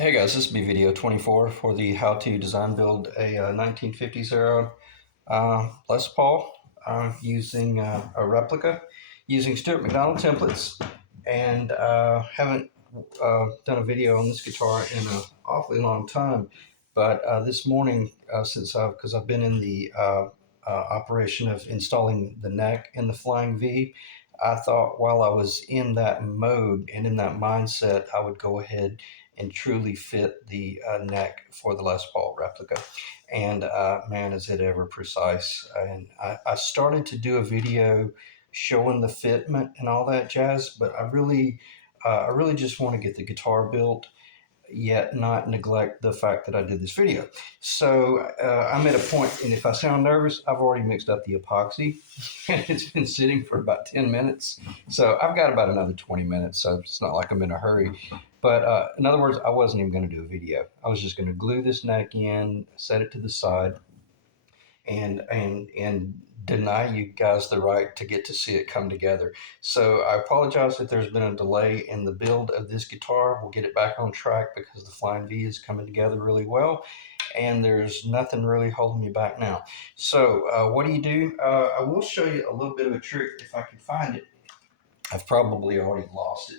Hey guys, this will be video 24 for the how to design build a 1950s era Les Paul using a replica using Stuart McDonald templates, and haven't done a video on this guitar in an awfully long time, but this morning because I've been in the operation of installing the neck and the flying V, I thought while I was in that mode and in that mindset I would go ahead and truly fit the neck for the Les Paul replica. And man, is it ever precise. And I started to do a video showing the fitment and all that jazz, but I really just want to get the guitar built, yet not neglect the fact that I did this video. So I'm at a point, and if I sound nervous, I've already mixed up the epoxy, and it's been sitting for about 10 minutes. So I've got about another 20 minutes, so it's not like I'm in a hurry. But in other words, I wasn't even going to do a video. I was just going to glue this neck in, set it to the side, and deny you guys the right to get to see it come together. So I apologize if there's been a delay in the build of this guitar. We'll get it back on track because the Flying V is coming together really well, and there's nothing really holding me back now. So what do? I will show you a little bit of a trick if I can find it. I've probably already lost it.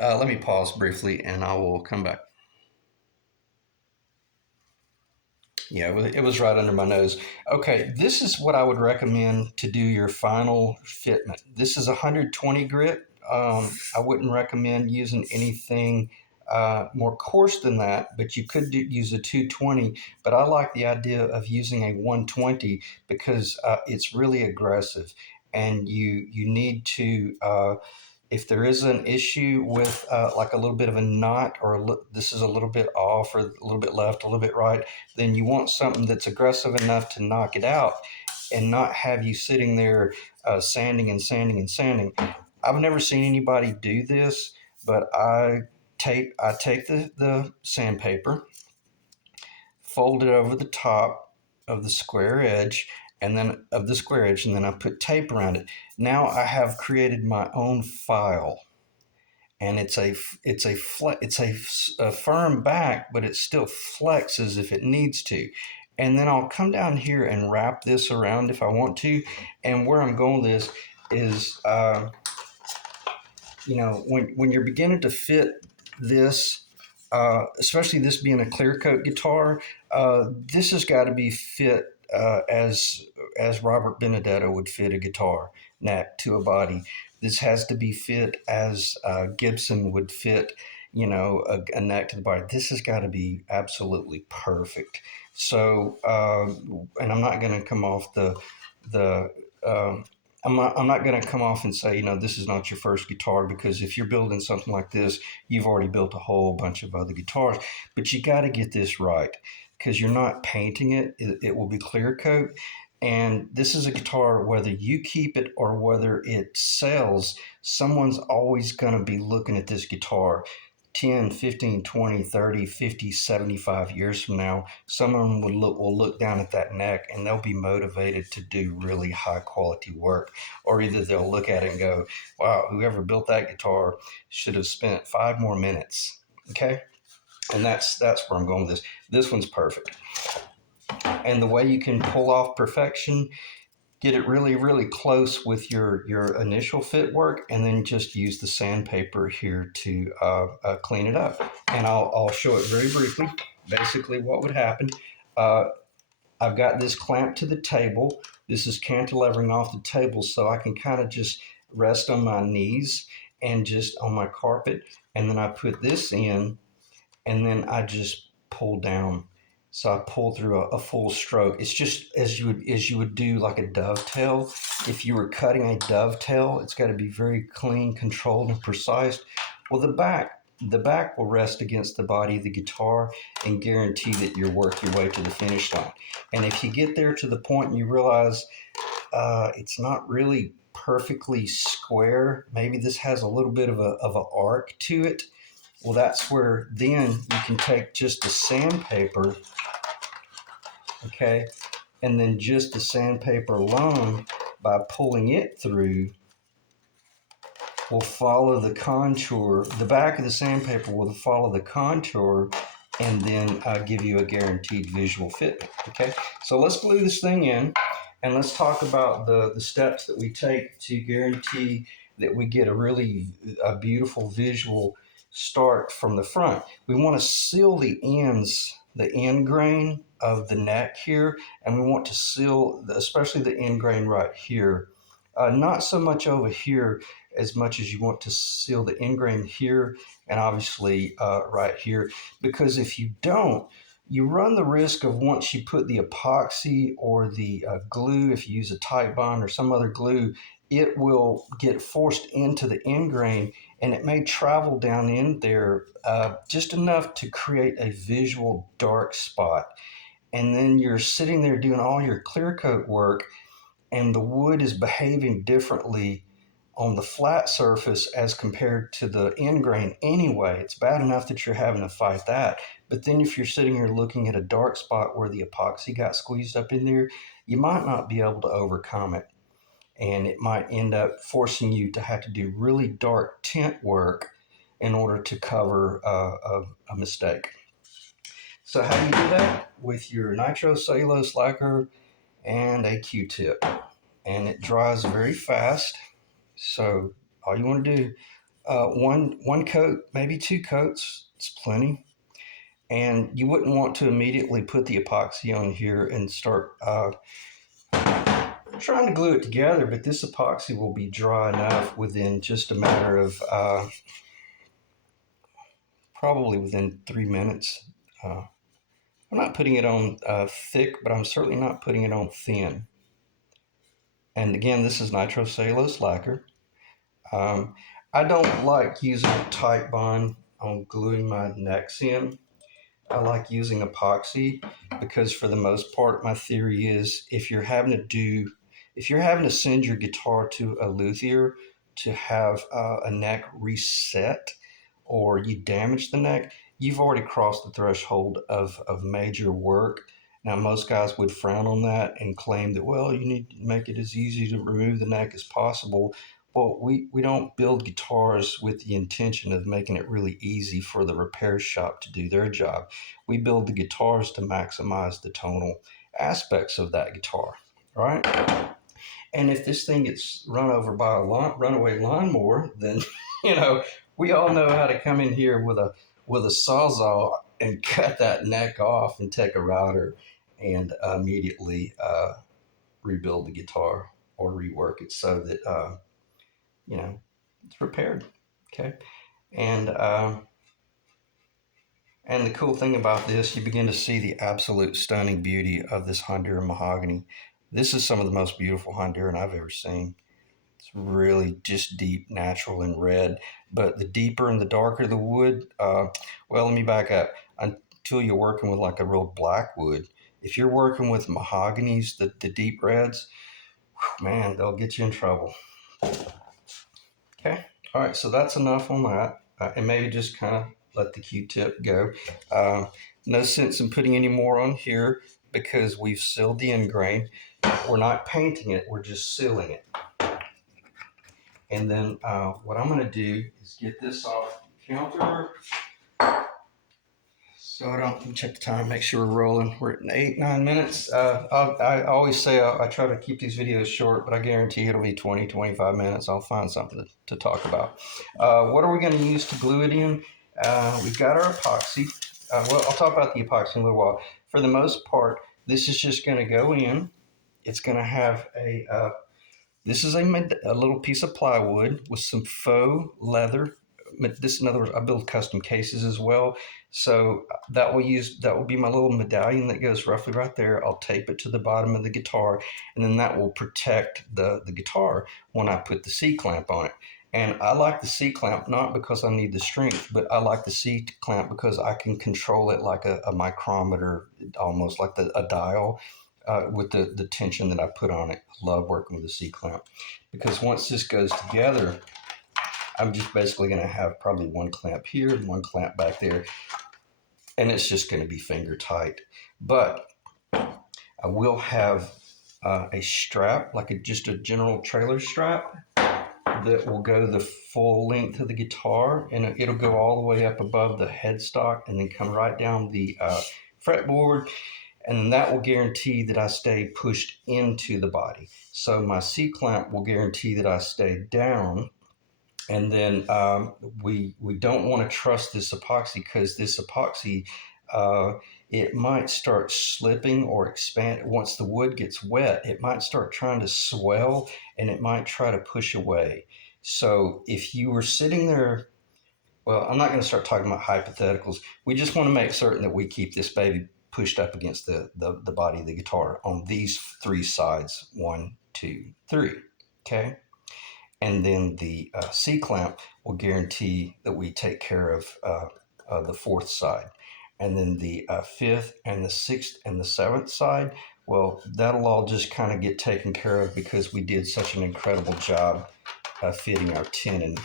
Let me pause briefly and I will come back. Yeah, it was right under my nose. Okay, this is what I would recommend to do your final fitment. This is 120 grit. I wouldn't recommend using anything more coarse than that, but you could use a 220. But I like the idea of using a 120 because it's really aggressive, and you need to if there is an issue with like a little bit of a knot, or this is a little bit off or a little bit left, a little bit right, then you want something that's aggressive enough to knock it out and not have you sitting there sanding and sanding and sanding. I've never seen anybody do this, but I take the sandpaper, fold it over the top of the square edge, and then I put tape around it. Now I have created my own file, and it's a firm back, but it still flexes if it needs to. And then I'll come down here and wrap this around if I want to. And where I'm going with this is, when you're beginning to fit this, especially this being a clear coat guitar, this has got to be fit as Robert Benedetto would fit a guitar neck to a body. This has to be fit as Gibson would fit, a neck to the body. This has got to be absolutely perfect. So, and I'm not going to come off the I'm not going to come off and say, this is not your first guitar, because if you're building something like this, you've already built a whole bunch of other guitars. But you got to get this right, because you're not painting it. It will be clear coat. And this is a guitar, whether you keep it or whether it sells, someone's always going to be looking at this guitar 10, 15, 20, 30, 50, 75 years from now. Someone will look down at that neck and they'll be motivated to do really high quality work. Or either they'll look at it and go, wow, whoever built that guitar should have spent 5 more minutes. Okay? And that's where I'm going with this. This one's perfect. And the way you can pull off perfection, get it really, really close with your initial fit work, and then just use the sandpaper here to clean it up. And I'll show it very briefly. Basically, what would happen, uh, I've got this clamped to the table. This is cantilevering off the table, so I can kind of just rest on my knees and just on my carpet. And then I put this in, and then I just pull down. So I pull through a full stroke. It's just as you would do like a dovetail. If you were cutting a dovetail, it's got to be very clean, controlled, and precise. Well, the back will rest against the body of the guitar and guarantee that you work your way to the finish line. And if you get there to the point and you realize it's not really perfectly square, maybe this has a little bit of an arc to it, well, that's where then you can take just the sandpaper, okay, and then just the sandpaper alone, by pulling it through, will follow the contour. The back of the sandpaper will follow the contour and then give you a guaranteed visual fit. Okay, so let's glue this thing in, and let's talk about the steps that we take to guarantee that we get a beautiful visual start from the front. We want to seal the ends, the end grain of the neck here, and we want to seal especially the end grain right here. Not so much over here as much as you want to seal the end grain here and obviously right here, because if you don't, you run the risk of, once you put the epoxy or the glue, if you use a tight bond or some other glue, it will get forced into the end grain, and it may travel down in there just enough to create a visual dark spot. And then you're sitting there doing all your clear coat work, and the wood is behaving differently on the flat surface as compared to the end grain anyway. It's bad enough that you're having to fight that. But then if you're sitting here looking at a dark spot where the epoxy got squeezed up in there, you might not be able to overcome it. And it might end up forcing you to have to do really dark tint work in order to cover a mistake. So how do you do that? With your nitrocellulose lacquer and a Q-tip. And it dries very fast. So all you want to do, one coat, maybe 2 coats, it's plenty. And you wouldn't want to immediately put the epoxy on here and start trying to glue it together, but this epoxy will be dry enough within just a matter of probably within 3 minutes. I'm not putting it on thick, but I'm certainly not putting it on thin. And again, this is nitrocellulose lacquer. I don't like using a tight bond on gluing my necks in. I like using epoxy because, for the most part, my theory is if you're having to send your guitar to a luthier to have a neck reset, or you damage the neck, you've already crossed the threshold of major work. Now, most guys would frown on that and claim that, well, you need to make it as easy to remove the neck as possible. Well, we don't build guitars with the intention of making it really easy for the repair shop to do their job. We build the guitars to maximize the tonal aspects of that guitar, right? And if this thing gets run over by a runaway lawnmower, then we all know how to come in here with a sawzall and cut that neck off and take a router and immediately rebuild the guitar or rework it so that it's repaired. Okay, and and the cool thing about this, you begin to see the absolute stunning beauty of this Honduran mahogany. This is some of the most beautiful Honduran I've ever seen. It's really just deep, natural, and red. But the deeper and the darker the wood, well, let me back up. Until you're working with like a real black wood, if you're working with mahoganies, the deep reds, man, they'll get you in trouble. Okay, all right, so that's enough on that. And maybe just kind of let the Q-tip go. No sense in putting any more on here because we've sealed the end grain. We're not painting it, we're just sealing it. And then what I'm going to do is get this off the counter. So I don't check the time, make sure we're rolling. We're at 8-9 minutes. I always say I try to keep these videos short, but I guarantee it'll be 20-25 minutes. I'll find something to talk about. What are we going to use to glue it in? We've got our epoxy. Well, I'll talk about the epoxy in a little while. For the most part, this is just going to go in. It's going to have this is a little piece of plywood with some faux leather. This, in other words, I build custom cases as well. So that will be my little medallion that goes roughly right there. I'll tape it to the bottom of the guitar, and then that will protect the guitar when I put the C-clamp on it. And I like the C-clamp not because I need the strength, but I like the C-clamp because I can control it like a micrometer, almost like a dial. With the tension that I put on it. I love working with the C-clamp because once this goes together, I'm just basically going to have probably one clamp here and one clamp back there, and it's just going to be finger tight. But I will have a strap, like just a general trailer strap, that will go the full length of the guitar, and it'll go all the way up above the headstock and then come right down the fretboard, and that will guarantee that I stay pushed into the body. So my C-clamp will guarantee that I stay down. And then we don't want to trust this epoxy, because this epoxy, uh, it might start slipping or expand. Once the wood gets wet, it might start trying to swell, and it might try to push away. So if you were sitting there, well, I'm not going to start talking about hypotheticals. We just want to make certain that we keep this baby pushed up against the body of the guitar on these three sides: 1, 2, 3. Okay. And then the C clamp will guarantee that we take care of the fourth side. And then the fifth and the sixth and the seventh side, well, that'll all just kind of get taken care of, because we did such an incredible job fitting our tenon.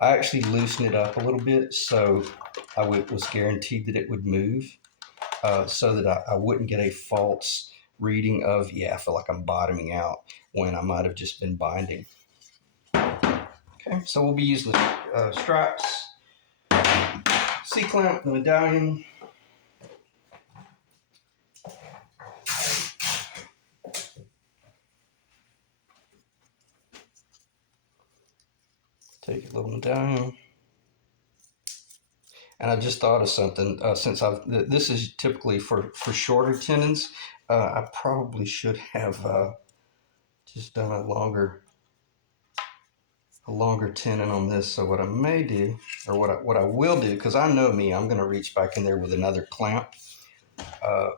I actually loosened it up a little bit, so I was guaranteed that it would move, so that I wouldn't get a false reading of, yeah, I feel like I'm bottoming out, when I might have just been binding. Okay, so we'll be using the straps, C-clamp, the medallion. Take a little medallion. And I just thought of something, since this is typically for shorter tenons. I probably should have just done a longer tenon on this. So what I may do, or what I will do, because I know me, I'm going to reach back in there with another clamp.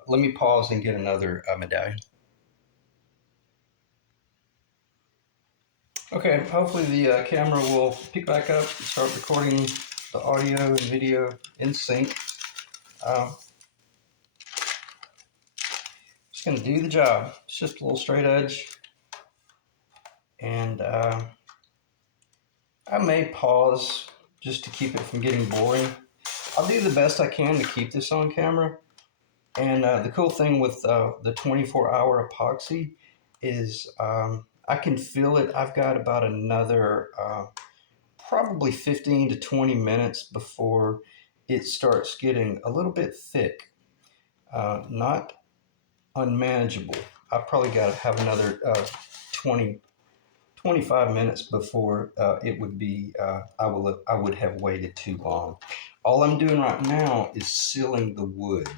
Let me pause and get another medallion. Okay, hopefully the camera will pick back up and start recording the audio and video in sync. Just going to do the job. It's just a little straight edge. And I may pause just to keep it from getting boring. I'll do the best I can to keep this on camera. And the cool thing with the 24-hour epoxy is I can feel it. I've got about another probably 15 to 20 minutes before it starts getting a little bit thick. Not unmanageable. I've probably got to have another 25 minutes before it would be, I would have waited too long. All I'm doing right now is sealing the wood.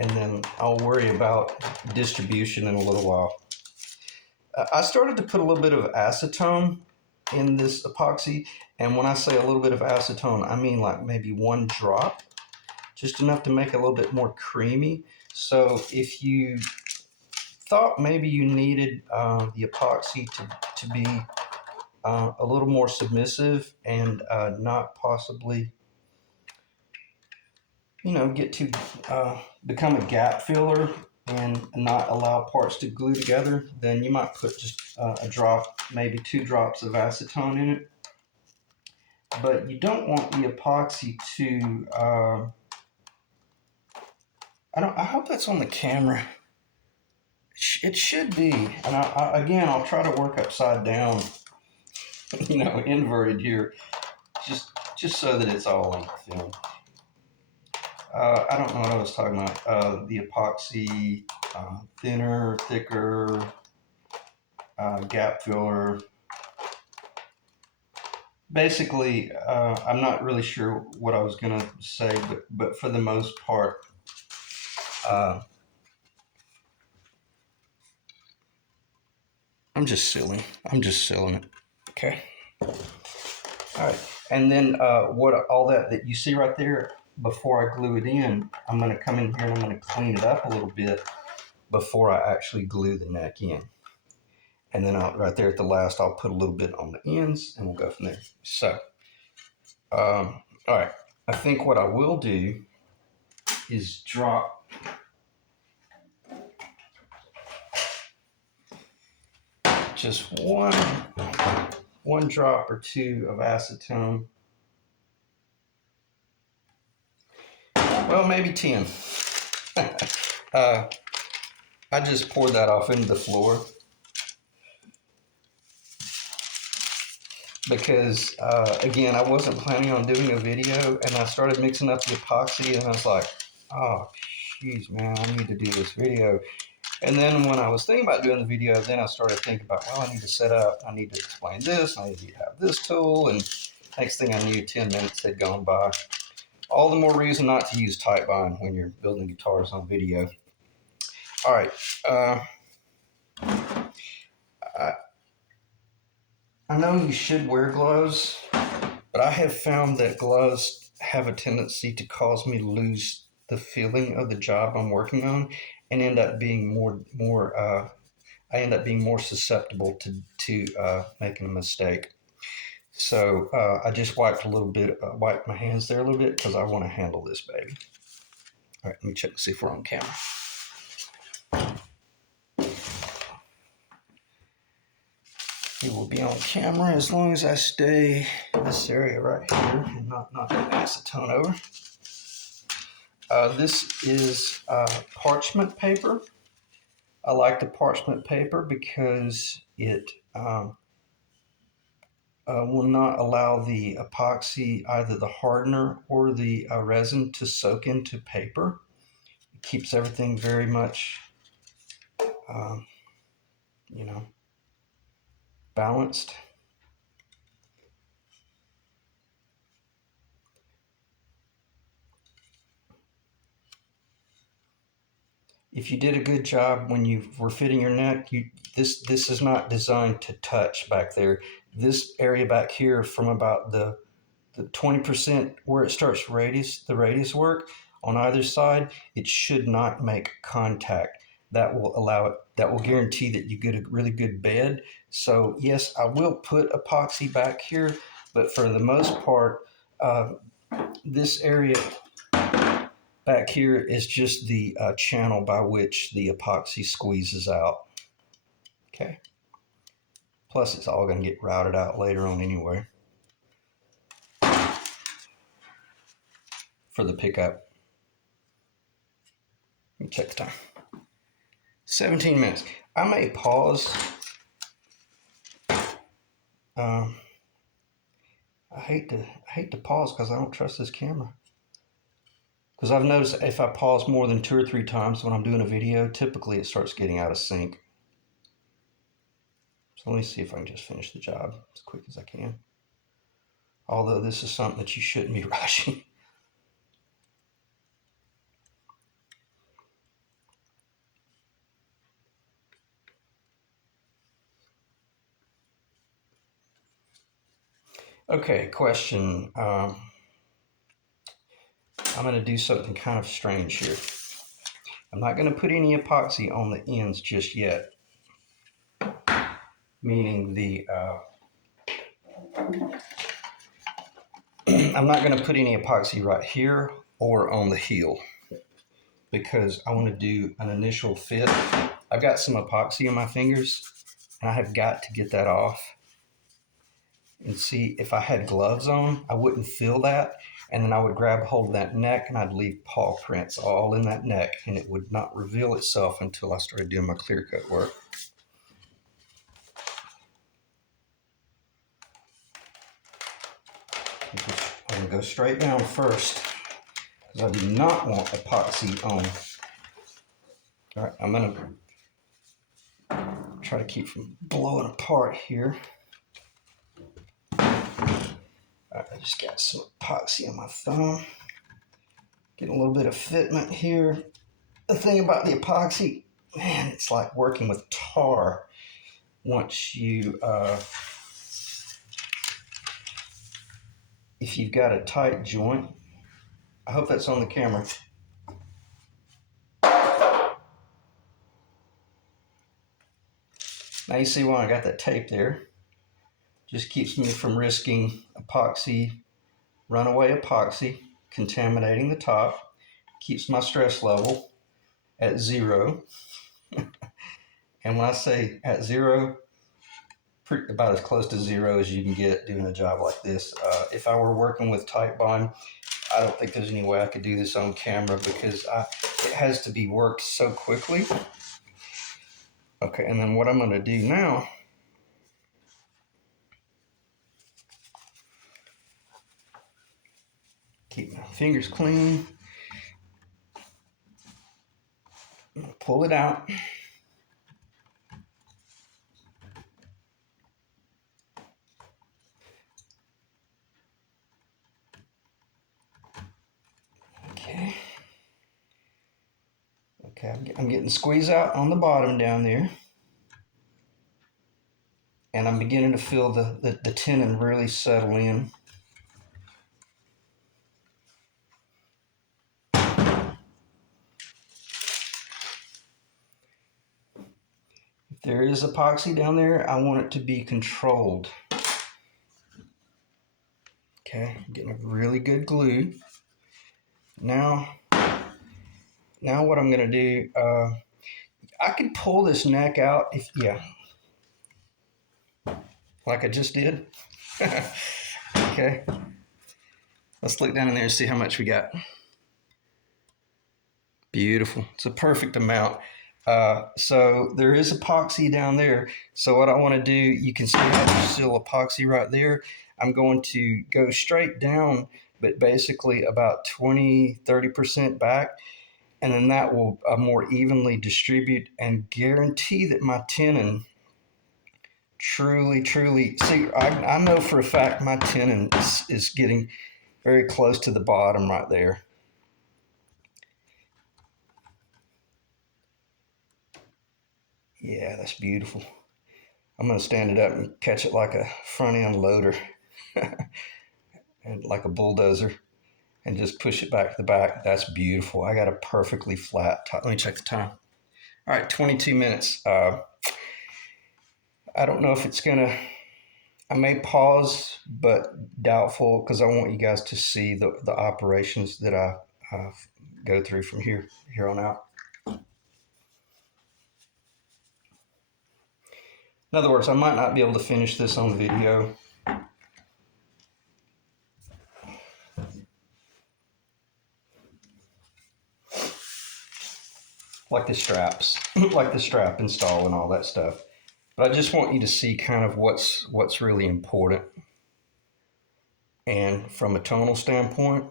And then I'll worry about distribution in a little while. I started to put a little bit of acetone in this epoxy. And when I say a little bit of acetone, I mean like maybe 1 drop, just enough to make it a little bit more creamy. So if you thought maybe you needed the epoxy to be a little more submissive and not possibly, get to become a gap filler and not allow parts to glue together, then you might put just a drop, maybe 2 drops of acetone in it. But you don't want the epoxy to, I hope that's on the camera. It should be. And again, I'll try to work upside down, inverted here, just so that it's all on the film. I don't know what I was talking about. The epoxy, thinner, thicker, gap filler. Basically, I'm not really sure what I was going to say, but for the most part, I'm just sealing it. Okay. All right. And then all that you see right there, before I glue it in, I'm going to come in here and I'm going to clean it up a little bit before I actually glue the neck in. And then right there at the last, I'll put a little bit on the ends and we'll go from there. So, all right. I think what I will do is drop just one drop or two of acetone. Well, maybe 10. I just poured that off into the floor because, again, I wasn't planning on doing a video, and I started mixing up the epoxy, and I was like, oh, jeez, man, I need to do this video. And then when I was thinking about doing the video, then I started thinking about, well, I need to set up, I need to explain this, I need to have this tool, and next thing I knew, 10 minutes had gone by. All the more reason not to use tight bind when you're building guitars on video. All right. I know you should wear gloves, but I have found that gloves have a tendency to cause me to lose the feeling of the job I'm working on, and end up being I end up being more susceptible to making a mistake. So I just wiped my hands there a little bit because I want to handle this baby. All right, let me check to see if we're on camera. It will be on camera as long as I stay in this area right here and not knock the acetone over. This is parchment paper. I like the parchment paper because it will not allow the epoxy, either the hardener or the resin, to soak into paper. It keeps everything very much, balanced. If you did a good job when you were fitting your neck, this is not designed to touch back there. This area back here, from about the 20% where it starts the radius work on either side, it should not make contact. That will guarantee that you get a really good bed. So yes, I will put epoxy back here, but for the most part, this area back here is just the channel by which the epoxy squeezes out. Okay. Plus, it's all going to get routed out later on anyway for the pickup. Let me check the time. 17 minutes. I may pause. I hate to pause because I don't trust this camera. Because I've noticed if I pause more than 2 or 3 times when I'm doing a video, typically it starts getting out of sync. So let me see if I can just finish the job as quick as I can. Although this is something that you shouldn't be rushing. Okay, question. I'm going to do something kind of strange here. I'm not going to put any epoxy on the ends just yet. Meaning I'm not going to put any epoxy right here or on the heel because I want to do an initial fit. I've got some epoxy on my fingers and I have got to get that off. And see, if I had gloves on, I wouldn't feel that. And then I would grab hold of that neck and I'd leave paw prints all in that neck, and it would not reveal itself until I started doing my clear coat work. I'm going to go straight down first because I do not want epoxy on. All right, I'm going to try to keep from blowing apart here. All right, I just got some epoxy on my thumb. Getting a little bit of fitment here. The thing about the epoxy, man, it's like working with tar. Once you, if you've got a tight joint, I hope that's on the camera. Now you see why I got that tape there. Just keeps me from risking epoxy, runaway epoxy, contaminating the top. Keeps my stress level at 0. And when I say at 0, about as close to zero as you can get doing a job like this. If I were working with Titebond, I don't think there's any way I could do this on camera because it has to be worked so quickly. Okay, and then what I'm going to do now, keep my fingers clean, pull it out. Okay. Okay, I'm getting squeeze out on the bottom down there. And I'm beginning to feel the tenon really settle in. If there is epoxy down there, I want it to be controlled. Okay, I'm getting a really good glue. Now what I'm going to do, I could pull this neck out if, yeah, like I just did. Okay, let's look down in there and see how much we got. Beautiful, it's a perfect amount. So there is epoxy down there. So what I want to do, you can see there's still epoxy right there. I'm going to go straight down, but basically about 20-30% back. And then that will more evenly distribute and guarantee that my tenon truly, see, I know for a fact my tenon is getting very close to the bottom right there. Yeah, that's beautiful. I'm going to stand it up and catch it like a front end loader and like a bulldozer and just push it back to the back. That's beautiful. I got a perfectly flat top. Let me check the time. All right, 22 minutes. I don't know if it's going to, I may pause, but doubtful because I want you guys to see the operations that I go through from here on out. In other words, I might not be able to finish this on video. Like the straps, like the strap install and all that stuff. But I just want you to see kind of what's really important. And from a tonal standpoint,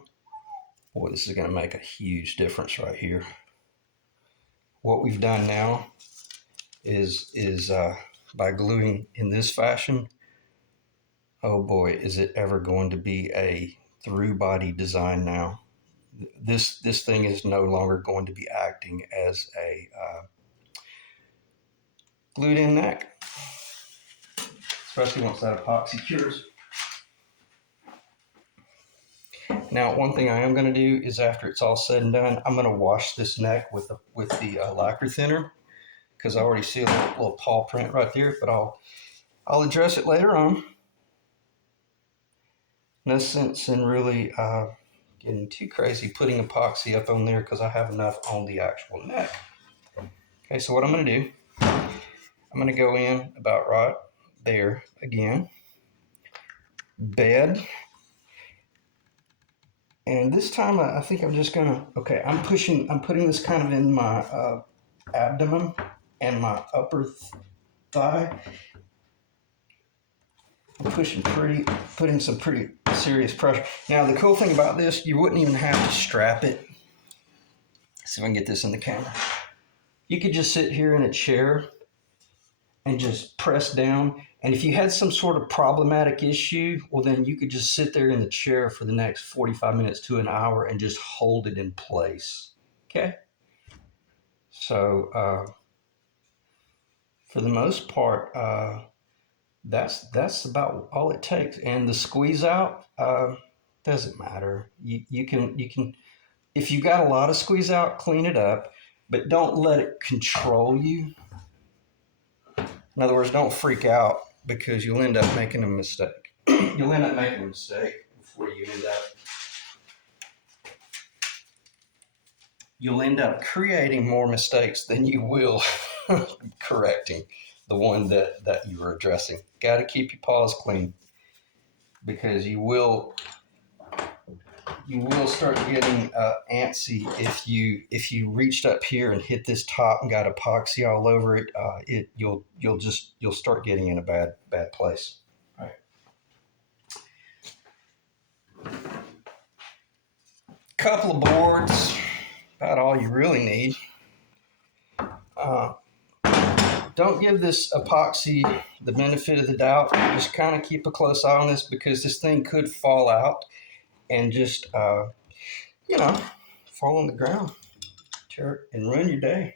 boy, this is going to make a huge difference right here. What we've done now is by gluing in this fashion, oh boy, is it ever going to be a through body design now. This thing is no longer going to be acting as a glued in neck, especially once that epoxy cures. Now, one thing I am going to do is after it's all said and done, I'm going to wash this neck with the lacquer thinner because I already see a little paw print right there, but I'll address it later on. No sense in really getting too crazy putting epoxy up on there because I have enough on the actual neck. Okay, so what I'm going to do, I'm going to go in about right there again, bed. And this time I think I'm just going to, okay, I'm putting this kind of in my abdomen and my upper thigh. I'm putting some pretty serious pressure. Now, the cool thing about this, you wouldn't even have to strap it. Let's see if I can get this in the camera. You could just sit here in a chair and just press down. And if you had some sort of problematic issue, well, then you could just sit there in the chair for the next 45 minutes to an hour and just hold it in place. Okay? So, for the most part, that's about all it takes. And the squeeze out doesn't matter. You can if you got a lot of squeeze out, clean it up, but don't let it control you. In other words, don't freak out because you'll end up making a mistake. You'll end up making a mistake before you'll end up creating more mistakes than you will correcting. the one that you were addressing. Got to keep your paws clean, because you will start getting antsy if you reached up here and hit this top and got epoxy all over it. You'll start getting in a bad place. All right. Couple of boards, about all you really need. Don't give this epoxy the benefit of the doubt. Just kind of keep a close eye on this, because this thing could fall out and just fall on the ground, tear it, and ruin your day.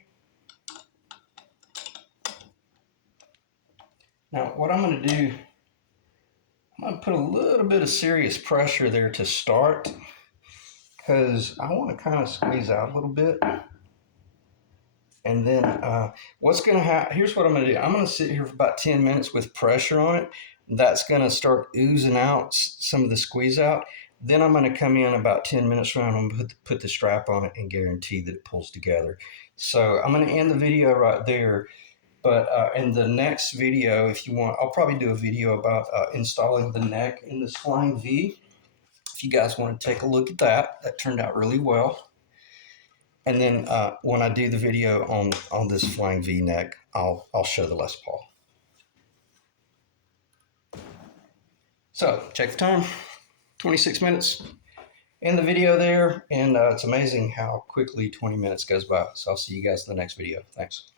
Now, what I'm going to do, I'm going to put a little bit of serious pressure there to start, because I want to kind of squeeze out a little bit. And then what's going to happen, here's what I'm going to do. I'm going to sit here for about 10 minutes with pressure on it. That's going to start oozing out some of the squeeze out. Then I'm going to come in about 10 minutes from now, and I'm going to put the strap on it and guarantee that it pulls together. So I'm going to end the video right there. But in the next video, if you want, I'll probably do a video about installing the neck in this Flying V. If you guys want to take a look at that turned out really well. And then when I do the video on this Flying V neck, I'll show the Les Paul. So check the time, 26 minutes. End the video there, and it's amazing how quickly 20 minutes goes by. So I'll see you guys in the next video. Thanks.